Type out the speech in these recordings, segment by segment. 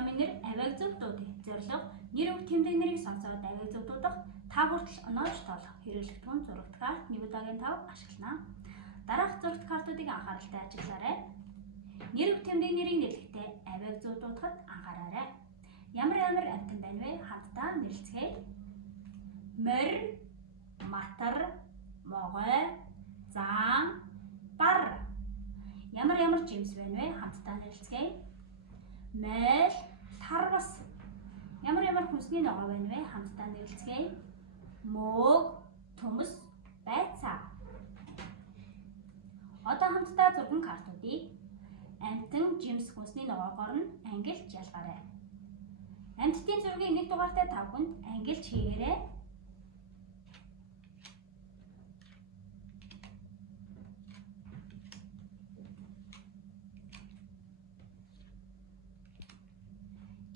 дипломын нэр авиаг зөв дуудъя. Зорилго нэр өг тэмдэг нэрийг сонсоод авиаг зөв дуудах, та хүртэл оноож тоолох, хэрэглэгдэхүүн зурагт карт 1 удаагийн 5 ашиглана. Дараах зурагт картуудыг анхааралтай ажиглаарай. Нэр өг тэмдэг нэрийг нэрлэхдээ авиаг зөв дуудахад анхаараарай. Ямар амьтан байна вэ? Хамтдаа нэрлэцгээе. Морь, матар, могой, заан, бар. Ямар жимс байна вэ? Хамтдаа нэрлэцгээе. Мойл, тарвас. Ямар хүнсний ногоо байна вэ? Хамтдаа нэрлэцгээе. Мөөг, төмс, байцаа. Одоо хамтдаа зурган картуудыг амьтан, жимс, хүнсний ногоогоор нь ангилж ялгаарай. Амьтдын зургийг 1 дугаартай 5 хүнд ангилж хийгээрэй.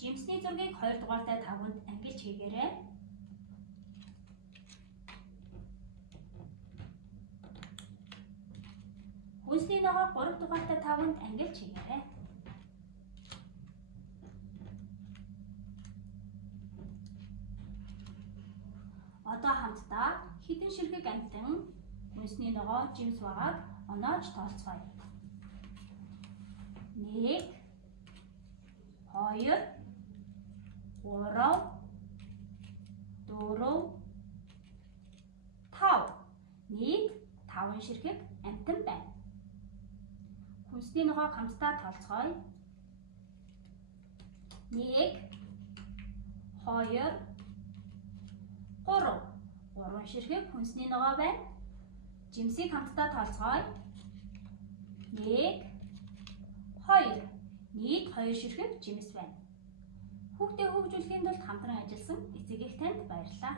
Жимсний зургийг 2 дугаартай 5 хүнд ангилж хийгээрэй. Хүнсний ногоо 3 дугаартай 5 хүнд ангилж хийгээрэй. Одоо хамтдаа хэдэн ширхэг амьтан, хүнсний ногоо, жимс байгааг оноож тоолцгоё. 1, 2, 3, 4, 5. Нийт 5 ширхэг амьтан байна. Хүнсний ногоог хамтдаа тоолцгоё. 1, 2, 3 ширхэг хүнсний ногоо байна. Жимсийг хамтдаа тоолцгоё. 1, 2. Нийт 2 ширхэг жимс байна. Хүүхдээ хөгжүүлэхийн тулд хамтран ажилласан эцэг эх танд баярлалаа.